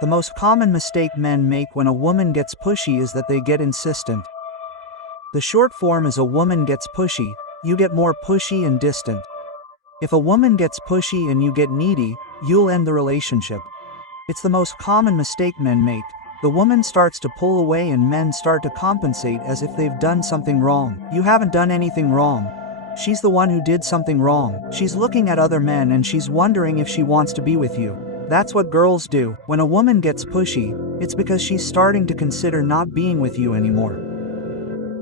The most common mistake men make when a woman gets pushy is that they get insistent. The short form is a woman gets pushy, you get more pushy and distant. If a woman gets pushy and you get needy, you'll end the relationship. It's the most common mistake men make. The woman starts to pull away and men start to compensate as if they've done something wrong. You haven't done anything wrong. She's the one who did something wrong. She's looking at other men and she's wondering if she wants to be with you. That's what girls do. When a woman gets pushy, it's because she's starting to consider not being with you anymore.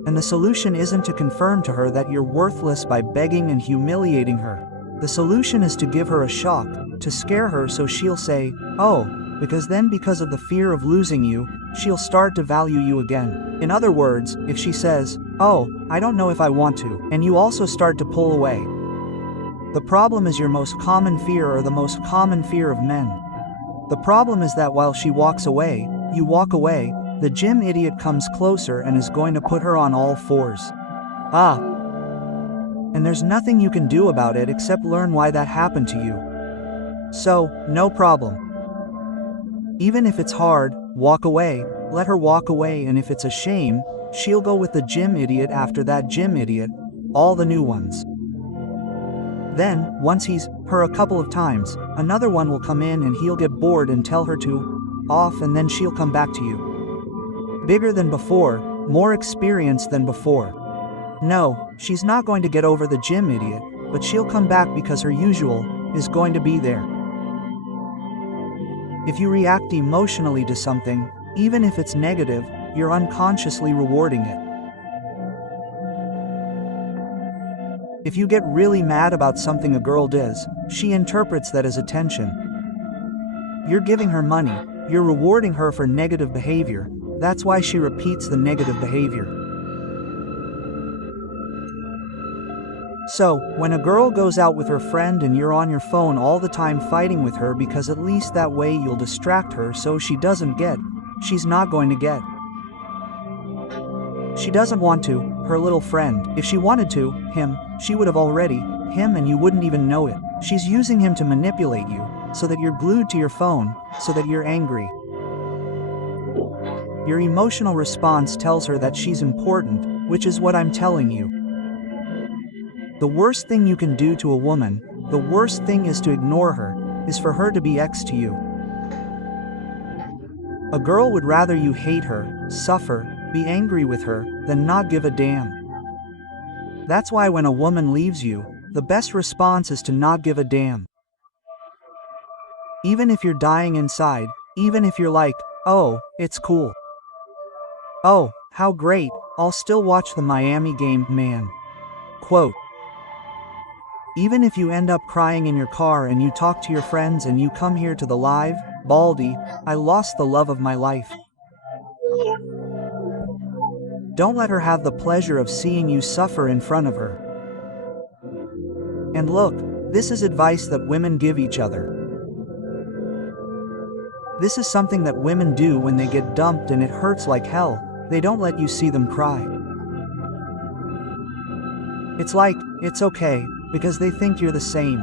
And the solution isn't to confirm to her that you're worthless by begging and humiliating her. The solution is to give her a shock, to scare her so she'll say, "Oh," because then because of the fear of losing you, she'll start to value you again. In other words, if she says, "Oh, I don't know if I want to," and you also start to pull away. The problem is your most common fear or the most common fear of men. The problem is that while she walks away, you walk away, the gym idiot comes closer and is going to put her on all fours. And there's nothing you can do about it except learn why that happened to you. So, no problem. Even if it's hard, walk away, let her walk away, and if it's a shame, she'll go with the gym idiot after that gym idiot, all the new ones. Then, once he's her a couple of times, another one will come in and he'll get bored and tell her to off, and then she'll come back to you. Bigger than before, more experienced than before. No, she's not going to get over the gym idiot, but she'll come back because her usual is going to be there. If you react emotionally to something, even if it's negative, you're unconsciously rewarding it. If you get really mad about something a girl does, she interprets that as attention. You're giving her money, you're rewarding her for negative behavior, that's why she repeats the negative behavior. So, when a girl goes out with her friend and you're on your phone all the time fighting with her because at least that way you'll distract her so she doesn't get, she's not going to get. She doesn't want to, her little friend. If she wanted to, him, she would have already, him, and you wouldn't even know it. She's using him to manipulate you, so that you're glued to your phone, so that you're angry. Your emotional response tells her that she's important, which is what I'm telling you. The worst thing you can do to a woman, the worst thing is to ignore her, is for her to be X to you. A girl would rather you hate her, suffer, be angry with her, than not give a damn. That's why when a woman leaves you, the best response is to not give a damn. Even if you're dying inside, even if you're like, "Oh, it's cool. Oh, how great, I'll still watch the Miami game, man." Quote. Even if you end up crying in your car and you talk to your friends and you come here to the live, Baldy, I lost the love of my life. Don't let her have the pleasure of seeing you suffer in front of her. And look, this is advice that women give each other. This is something that women do when they get dumped and it hurts like hell. They don't let you see them cry. It's like, it's okay, because they think you're the same.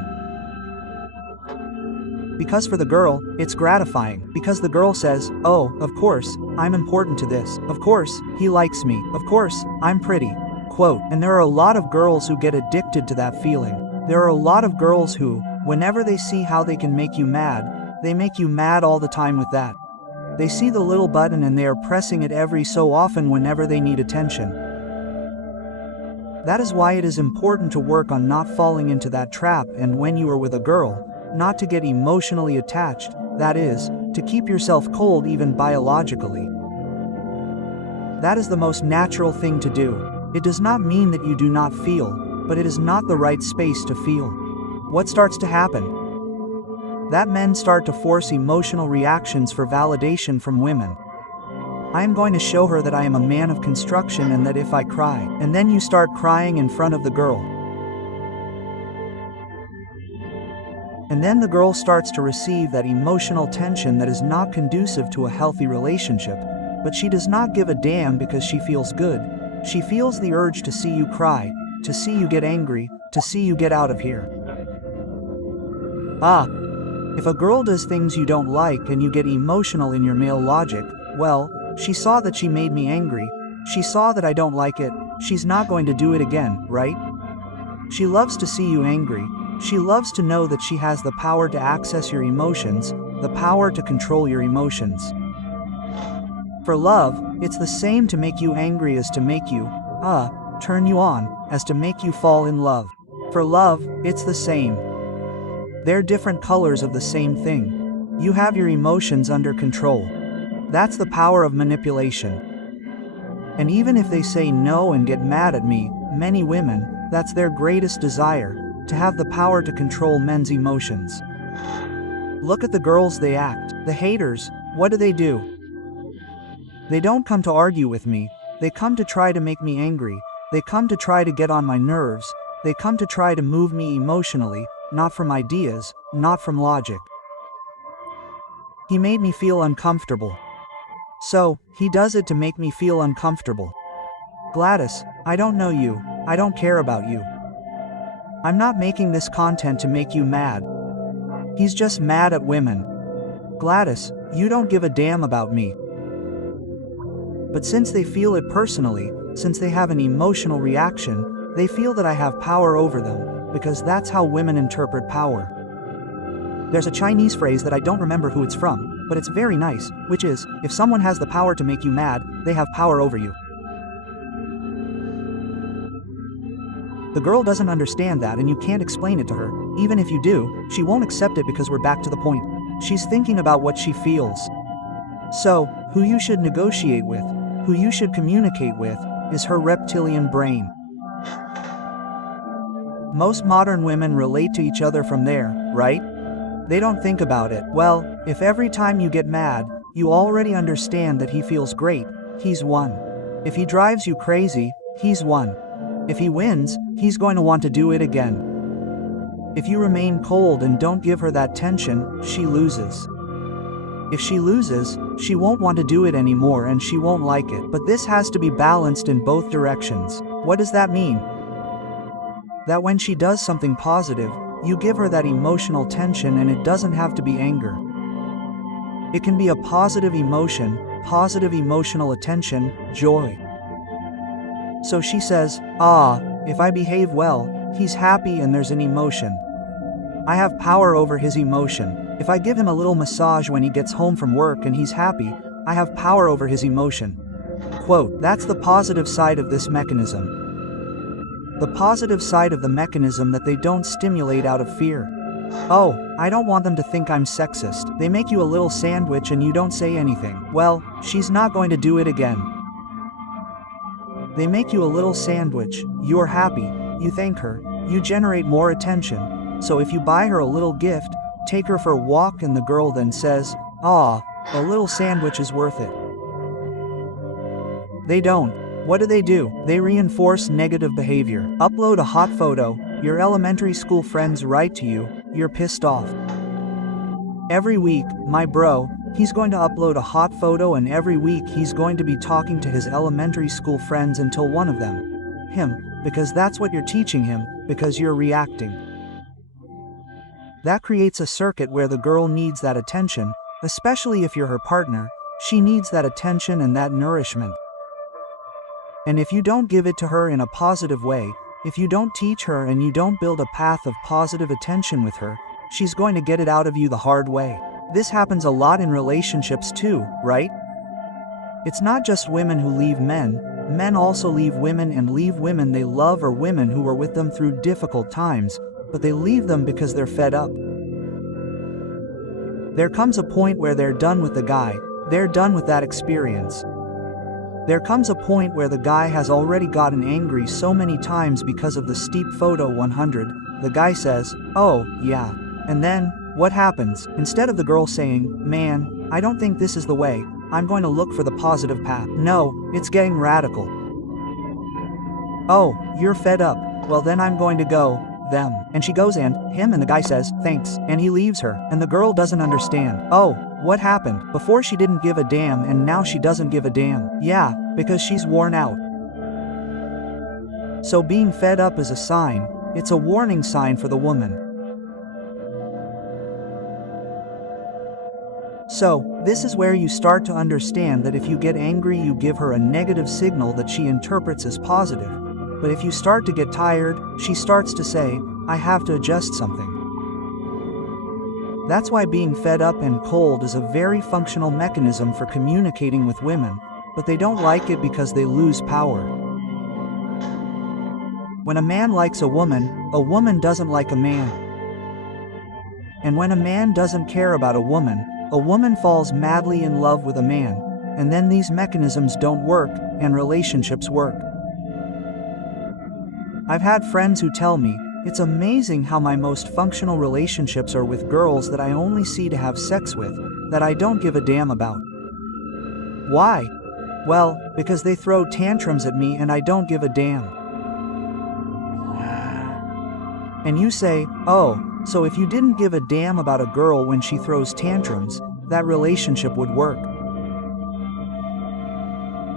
Because for the girl, it's gratifying, because the girl says, "Oh, of course, I'm important to this. Of course, he likes me. Of course, I'm pretty." Quote. And there are a lot of girls who get addicted to that feeling. There are a lot of girls who, whenever they see how they can make you mad, they make you mad all the time with that. They see the little button and they are pressing it every so often whenever they need attention. That is why it is important to work on not falling into that trap, and when you are with a girl, not to get emotionally attached, that is, to keep yourself cold even biologically. That is the most natural thing to do. It does not mean that you do not feel, but it is not the right space to feel. What starts to happen? That men start to force emotional reactions for validation from women. I am going to show her that I am a man of construction and that if I cry, and then you start crying in front of the girl. And then the girl starts to receive that emotional tension that is not conducive to a healthy relationship, but she does not give a damn because she feels good. She feels the urge to see you cry, to see you get angry, to see you get out of here. If a girl does things you don't like and you get emotional in your male logic, well, she saw that she made me angry, she saw that I don't like it, she's not going to do it again, right? She loves to see you angry, she loves to know that she has the power to access your emotions, the power to control your emotions. For love, it's the same to make you angry as to make you, turn you on, as to make you fall in love. For love, it's the same. They're different colors of the same thing. You have your emotions under control. That's the power of manipulation. And even if they say no and get mad at me, many women, that's their greatest desire, to have the power to control men's emotions. Look at the girls they act, the haters, what do? They don't come to argue with me, they come to try to make me angry, they come to try to get on my nerves, they come to try to move me emotionally, not from ideas, not from logic. He made me feel uncomfortable. So, he does it to make me feel uncomfortable. Gladys, I don't know you, I don't care about you. I'm not making this content to make you mad. He's just mad at women. Gladys, you don't give a damn about me. But since they feel it personally, since they have an emotional reaction, they feel that I have power over them, because that's how women interpret power. There's a Chinese phrase that I don't remember who it's from, but it's very nice, which is, if someone has the power to make you mad, they have power over you. The girl doesn't understand that and you can't explain it to her. Even if you do, she won't accept it because we're back to the point. She's thinking about what she feels. So, who you should negotiate with, who you should communicate with, is her reptilian brain. Most modern women relate to each other from there, right? They don't think about it. Well, if every time you get mad, you already understand that he feels great, he's won. If he drives you crazy, he's won. If he wins, he's going to want to do it again. If you remain cold and don't give her that tension, she loses. If she loses, she won't want to do it anymore and she won't like it. But this has to be balanced in both directions. What does that mean? That when she does something positive, you give her that emotional tension, and it doesn't have to be anger. It can be a positive emotion, positive emotional attention, joy. So she says, if I behave well, he's happy and there's an emotion. I have power over his emotion. If I give him a little massage when he gets home from work and he's happy, I have power over his emotion. Quote, that's the positive side of this mechanism. The positive side of the mechanism that they don't stimulate out of fear. Oh, I don't want them to think I'm sexist. They make you a little sandwich and you don't say anything. Well, she's not going to do it again. They make you a little sandwich, you're happy, you thank her, you generate more attention. So if you buy her a little gift, take her for a walk and the girl then says, a little sandwich is worth it. They don't. What do? They reinforce negative behavior. Upload a hot photo, your elementary school friends write to you, you're pissed off. Every week, my bro, he's going to upload a hot photo, and every week he's going to be talking to his elementary school friends until one of them, him, because that's what you're teaching him, because you're reacting. That creates a circuit where the girl needs that attention, especially if you're her partner, she needs that attention and that nourishment. And if you don't give it to her in a positive way, if you don't teach her and you don't build a path of positive attention with her, she's going to get it out of you the hard way. This happens a lot in relationships too, right? It's not just women who leave men, men also leave women and leave women they love or women who were with them through difficult times, but they leave them because they're fed up. There comes a point where they're done with the guy, they're done with that experience. There comes a point where the guy has already gotten angry so many times because of the steep photo 100, the guy says, oh, yeah. And then, what happens? Instead of the girl saying, man, I don't think this is the way, I'm going to look for the positive path. No, it's getting radical. Oh, you're fed up, well then I'm going to go, them. And she goes and the guy says, thanks, and he leaves her, and the girl doesn't understand. Oh, what happened? Before she didn't give a damn and now she doesn't give a damn. Yeah, because she's worn out. So being fed up is a sign, it's a warning sign for the woman. So, this is where you start to understand that if you get angry, you give her a negative signal that she interprets as positive. But if you start to get tired, she starts to say, I have to adjust something. That's why being fed up and cold is a very functional mechanism for communicating with women, but they don't like it because they lose power. When a man likes a woman doesn't like a man. And when a man doesn't care about a woman falls madly in love with a man, and then these mechanisms don't work, and relationships work. I've had friends who tell me, it's amazing how my most functional relationships are with girls that I only see to have sex with, that I don't give a damn about. Why? Well, because they throw tantrums at me and I don't give a damn. And you say, oh, so if you didn't give a damn about a girl when she throws tantrums, that relationship would work.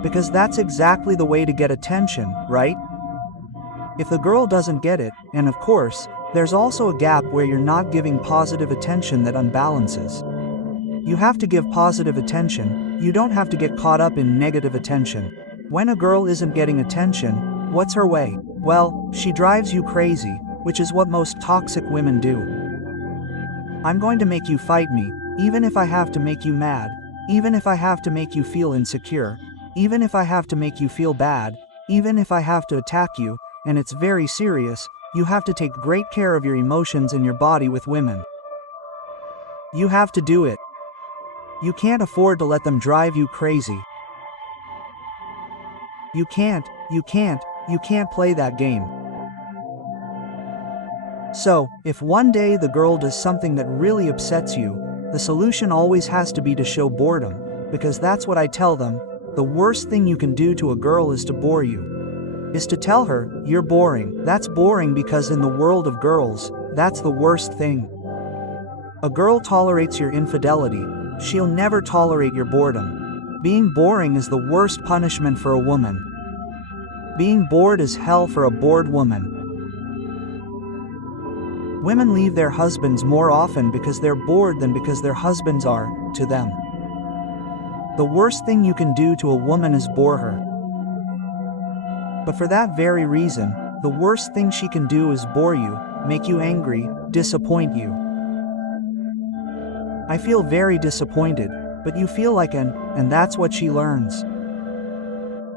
Because that's exactly the way to get attention, right? If the girl doesn't get it, and of course, there's also a gap where you're not giving positive attention that unbalances. You have to give positive attention, you don't have to get caught up in negative attention. When a girl isn't getting attention, what's her way? Well, she drives you crazy, which is what most toxic women do. I'm going to make you fight me, even if I have to make you mad, even if I have to make you feel insecure, even if I have to make you feel bad, even if I have to attack you, and it's very serious. You have to take great care of your emotions and your body with women. You have to do it. You can't afford to let them drive you crazy. You can't play that game. So, if one day the girl does something that really upsets you, the solution always has to be to show boredom, because that's what I tell them. The worst thing you can do to a girl is to bore you. Is to tell her, you're boring. That's boring because in the world of girls, that's the worst thing. A girl tolerates your infidelity, she'll never tolerate your boredom. Being boring is the worst punishment for a woman. Being bored is hell for a bored woman. Women leave their husbands more often because they're bored than because their husbands are, to them. The worst thing you can do to a woman is bore her. But for that very reason, the worst thing she can do is bore you, make you angry, disappoint you. I feel very disappointed, but you feel like and that's what she learns.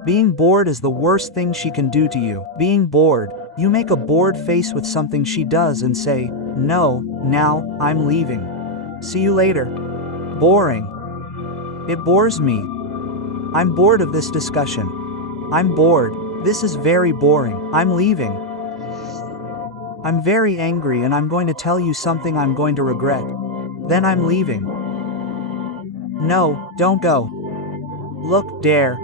Being bored is the worst thing she can do to you. Being bored, you make a bored face with something she does and say, no, now, I'm leaving. See you later. Boring. It bores me. I'm bored of this discussion. I'm bored. This is very boring. I'm leaving. I'm very angry and I'm going to tell you something I'm going to regret. Then I'm leaving. No, don't go. Look, Dare.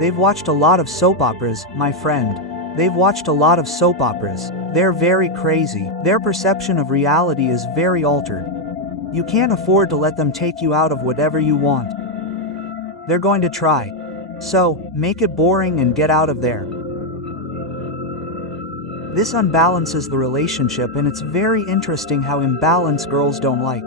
They've watched a lot of soap operas, my friend. They've watched a lot of soap operas. They're very crazy. Their perception of reality is very altered. You can't afford to let them take you out of whatever you want. They're going to try. So, make it boring and get out of there. This unbalances the relationship, and it's very interesting how imbalanced girls don't like.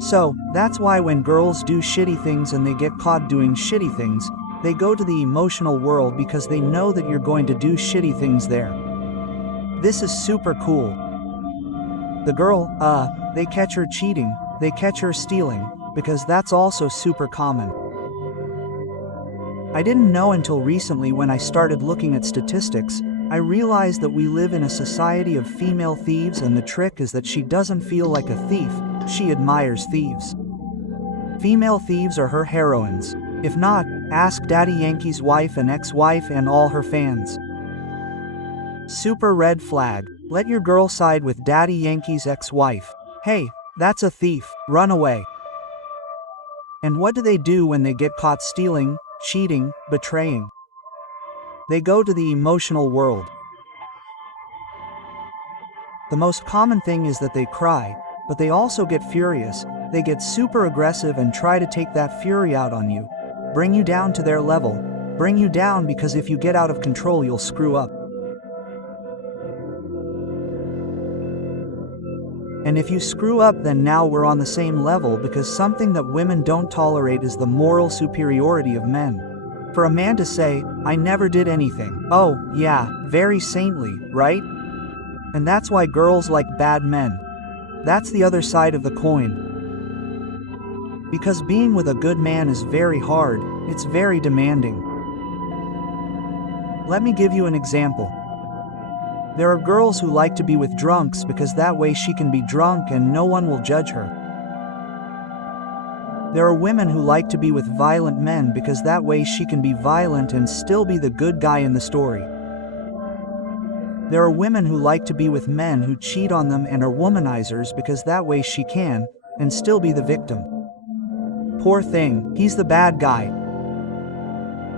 So, that's why when girls do shitty things and they get caught doing shitty things, they go to the emotional world because they know that you're going to do shitty things there. This is super cool. The girl, they catch her cheating, they catch her stealing, because that's also super common. I didn't know until recently when I started looking at statistics. I realized that we live in a society of female thieves, and the trick is that she doesn't feel like a thief, she admires thieves. Female thieves are her heroines. If not, ask Daddy Yankee's wife and ex-wife and all her fans. Super red flag. Let your girl side with Daddy Yankee's ex-wife. Hey, that's a thief, run away. And what do they do when they get caught stealing, cheating, betraying? They go to the emotional world. The most common thing is that they cry, but they also get furious. They get super aggressive and try to take that fury out on you. Bring you down to their level. Bring you down, because if you get out of control, you'll screw up. And if you screw up, then now we're on the same level, because something that women don't tolerate is the moral superiority of men. For a man to say, "I never did anything," oh, yeah, very saintly, right? And that's why girls like bad men. That's the other side of the coin. Because being with a good man is very hard, it's very demanding. Let me give you an example. There are girls who like to be with drunks because that way she can be drunk and no one will judge her. There are women who like to be with violent men because that way she can be violent and still be the good guy in the story. There are women who like to be with men who cheat on them and are womanizers because that way she can, and still be the victim. Poor thing, he's the bad guy.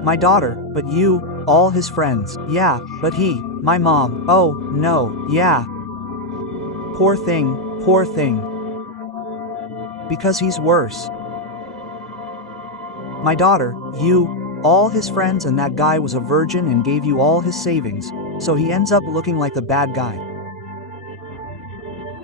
My daughter, but you, all his friends, yeah, but he, my mom, oh, no, yeah. Poor thing, poor thing. Because he's worse. My daughter, you, all his friends, and that guy was a virgin and gave you all his savings, so he ends up looking like the bad guy.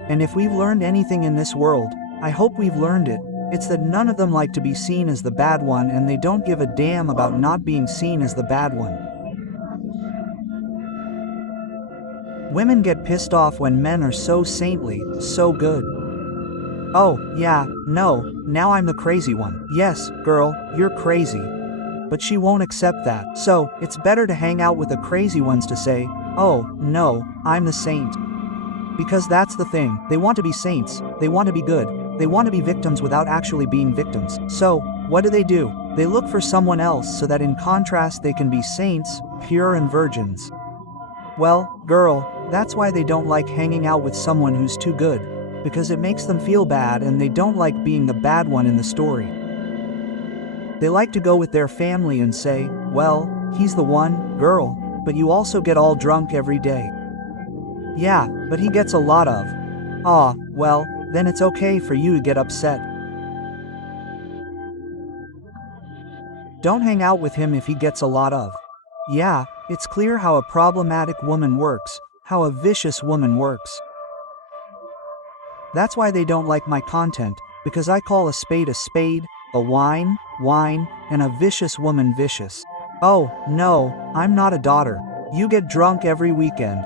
And if we've learned anything in this world, I hope we've learned it, it's that none of them like to be seen as the bad one, and they don't give a damn about not being seen as the bad one. Women get pissed off when men are so saintly, so good. Oh, yeah, no, now I'm the crazy one. Yes, girl, you're crazy. But she won't accept that. So, it's better to hang out with the crazy ones to say, oh, no, I'm the saint. Because that's the thing, they want to be saints, they want to be good, they want to be victims without actually being victims. So, what do? They look for someone else so that in contrast they can be saints, pure and virgins. Well, girl, that's why they don't like hanging out with someone who's too good, because it makes them feel bad and they don't like being the bad one in the story. They like to go with their family and say, well, he's the one, girl, but you also get all drunk every day. Yeah, but he gets a lot of. Ah, well, then it's okay for you to get upset. Don't hang out with him if he gets a lot of. Yeah, it's clear how a problematic woman works, how a vicious woman works. That's why they don't like my content, because I call a spade, a wine, and a vicious woman vicious. Oh, no, I'm not a daughter. You get drunk every weekend.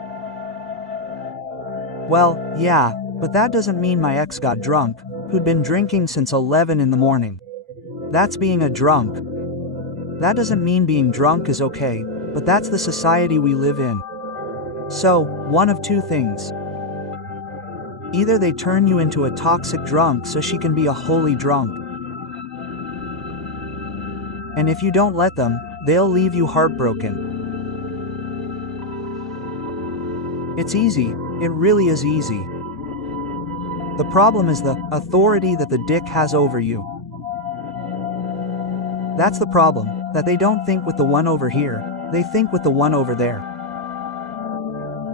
Well, yeah, but that doesn't mean my ex got drunk, who'd been drinking since 11 in the morning. That's being a drunk. That doesn't mean being drunk is okay, but that's the society we live in. So, one of two things. Either they turn you into a toxic drunk so she can be a holy drunk. And if you don't let them, they'll leave you heartbroken. It's easy, it really is easy. The problem is the authority that the dick has over you. That's the problem, that they don't think with the one over here, they think with the one over there.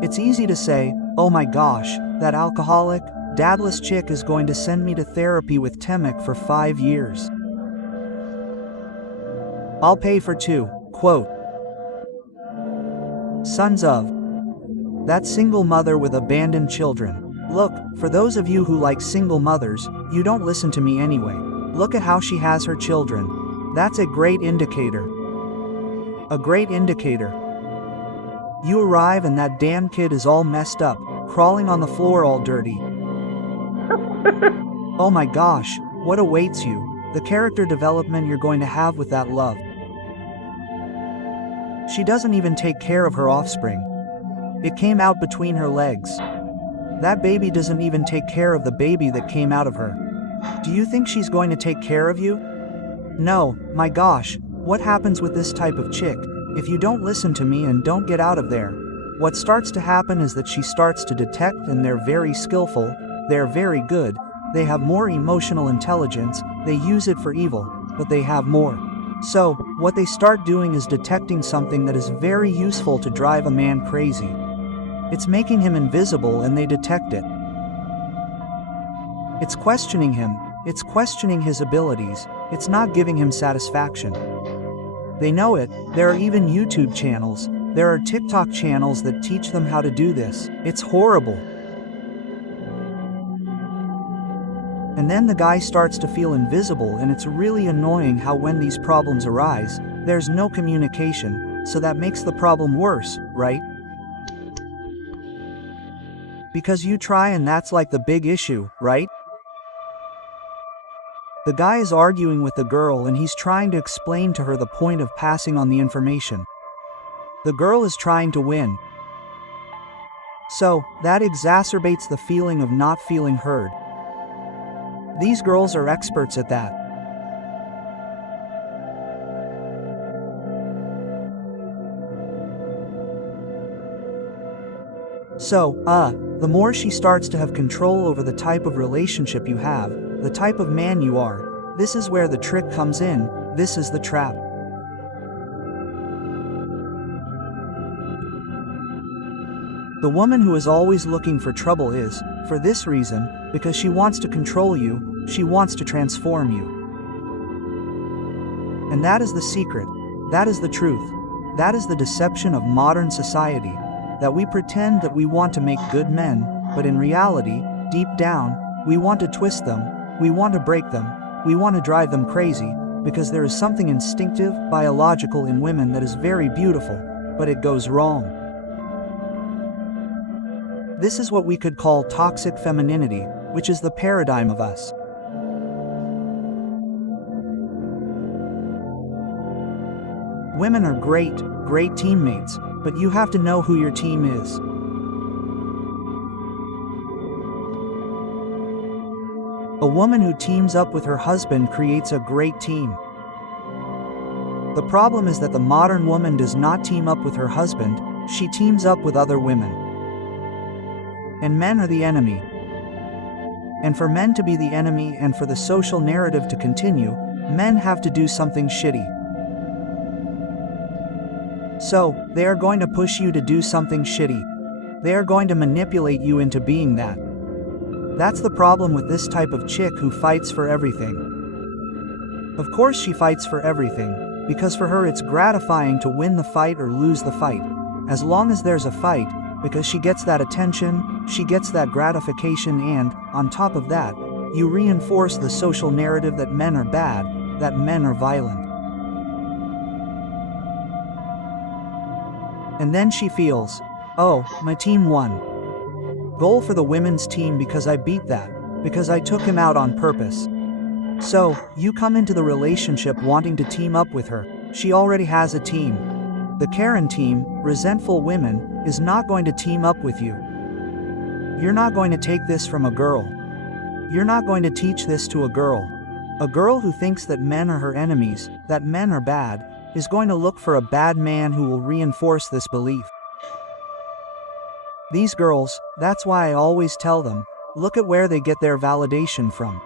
It's easy to say, oh my gosh, that alcoholic, dadless chick is going to send me to therapy with Temach for 5 years. I'll pay for 2, quote, sons of that single mother with abandoned children. Look, for those of you who like single mothers, you don't listen to me anyway. Look at how she has her children. That's a great indicator. A great indicator. You arrive and that damn kid is all messed up, crawling on the floor all dirty. Oh my gosh, what awaits you, the character development you're going to have with that love. She doesn't even take care of her offspring. It came out between her legs. That baby doesn't even take care of the baby that came out of her. Do you think she's going to take care of you? No, my gosh, what happens with this type of chick, if you don't listen to me and don't get out of there? What starts to happen is that she starts to detect, and they're very skillful, they're very good, they have more emotional intelligence, they use it for evil, but they have more. So, what they start doing is detecting something that is very useful to drive a man crazy. It's making him invisible and they detect it. It's questioning him, it's questioning his abilities, it's not giving him satisfaction. They know it, there are even YouTube channels, there are TikTok channels that teach them how to do this. It's horrible. And then the guy starts to feel invisible, and it's really annoying how when these problems arise, there's no communication, so that makes the problem worse, right? Because you try and that's like the big issue, right? The guy is arguing with the girl and he's trying to explain to her the point of passing on the information. The girl is trying to win. So, that exacerbates the feeling of not feeling heard. These girls are experts at that. So, the more she starts to have control over the type of relationship you have, the type of man you are, this is where the trick comes in, this is the trap. The woman who is always looking for trouble is, for this reason, because she wants to control you, she wants to transform you. And that is the secret, that is the truth, that is the deception of modern society, that we pretend that we want to make good men, but in reality, deep down, we want to twist them, we want to break them, we want to drive them crazy, because there is something instinctive, biological in women that is very beautiful, but it goes wrong. This is what we could call toxic femininity, which is the paradigm of us. Women are great teammates, but you have to know who your team is. A woman who teams up with her husband creates a great team. The problem is that the modern woman does not team up with her husband, she teams up with other women. And men are the enemy. And for men to be the enemy and for the social narrative to continue, men have to do something shitty. So, they are going to push you to do something shitty. They are going to manipulate you into being that. That's the problem with this type of chick who fights for everything. Of course she fights for everything, because for her it's gratifying to win the fight or lose the fight. As long as there's a fight, because she gets that attention, she gets that gratification, and, on top of that, you reinforce the social narrative that men are bad, that men are violent. And then she feels, oh, my team won. Goal for the women's team because I beat that, because I took him out on purpose. So, you come into the relationship wanting to team up with her, she already has a team. The Karen team, resentful women, is not going to team up with you. You're not going to take this from a girl. You're not going to teach this to a girl. A girl who thinks that men are her enemies, that men are bad, is going to look for a bad man who will reinforce this belief. These girls, that's why I always tell them, look at where they get their validation from.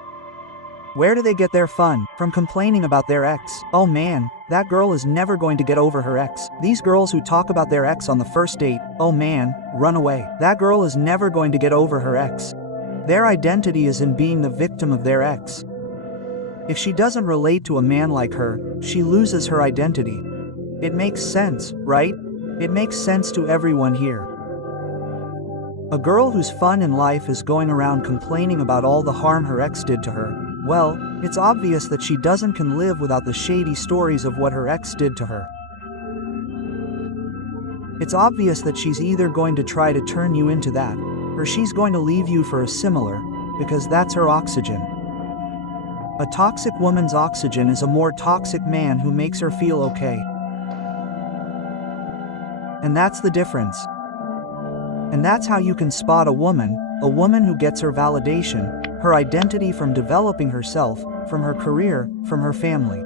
Where do they get their fun? From complaining about their ex. Oh man, that girl is never going to get over her ex. These girls who talk about their ex on the first date, oh man, run away. That girl is never going to get over her ex. Their identity is in being the victim of their ex. If she doesn't relate to a man like her, she loses her identity. It makes sense, right? It makes sense to everyone here. A girl whose fun in life is going around complaining about all the harm her ex did to her, well, it's obvious that she can live without the shady stories of what her ex did to her. It's obvious that she's either going to try to turn you into that, or she's going to leave you for a similar, because that's her oxygen. A toxic woman's oxygen is a more toxic man who makes her feel okay. And that's the difference. And that's how you can spot a woman who gets her validation, her identity from developing herself, from her career, from her family.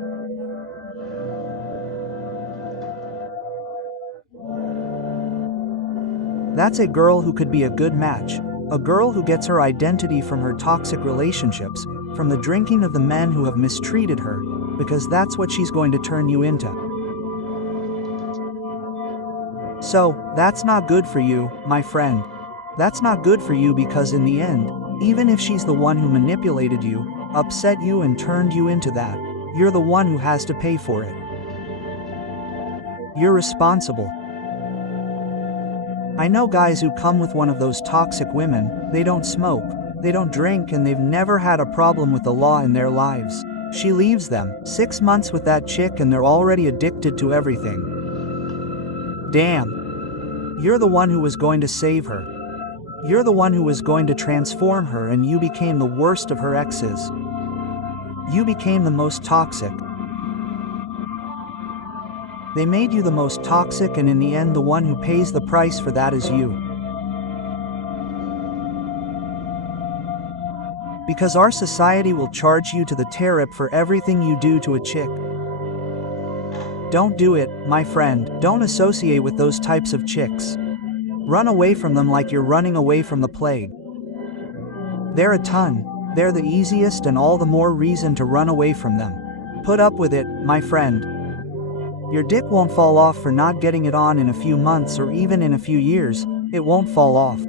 That's a girl who could be a good match, a girl who gets her identity from her toxic relationships, from the drinking of the men who have mistreated her, because that's what she's going to turn you into. So, that's not good for you, my friend. That's not good for you because in the end, even if she's the one who manipulated you, upset you and turned you into that, you're the one who has to pay for it. You're responsible. I know guys who come with one of those toxic women, they don't smoke, They don't drink and they've never had a problem with the law in their lives. She leaves them, 6 months with that chick and they're already addicted to everything. Damn. You're the one who was going to save her. You're the one who was going to transform her, and you became the worst of her exes. You became the most toxic. They made you the most toxic, and in the end the one who pays the price for that is you. Because our society will charge you to the tariff for everything you do to a chick. Don't do it, my friend. Don't associate with those types of chicks. Run away from them like you're running away from the plague. They're a ton. They're the easiest, and all the more reason to run away from them. Put up with it, my friend. Your dick won't fall off for not getting it on in a few months or even in a few years. It won't fall off.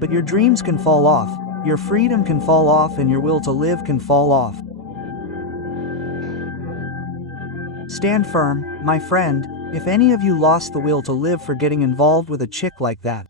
But your dreams can fall off, your freedom can fall off, and your will to live can fall off. Stand firm, my friend, if any of you lost the will to live for getting involved with a chick like that.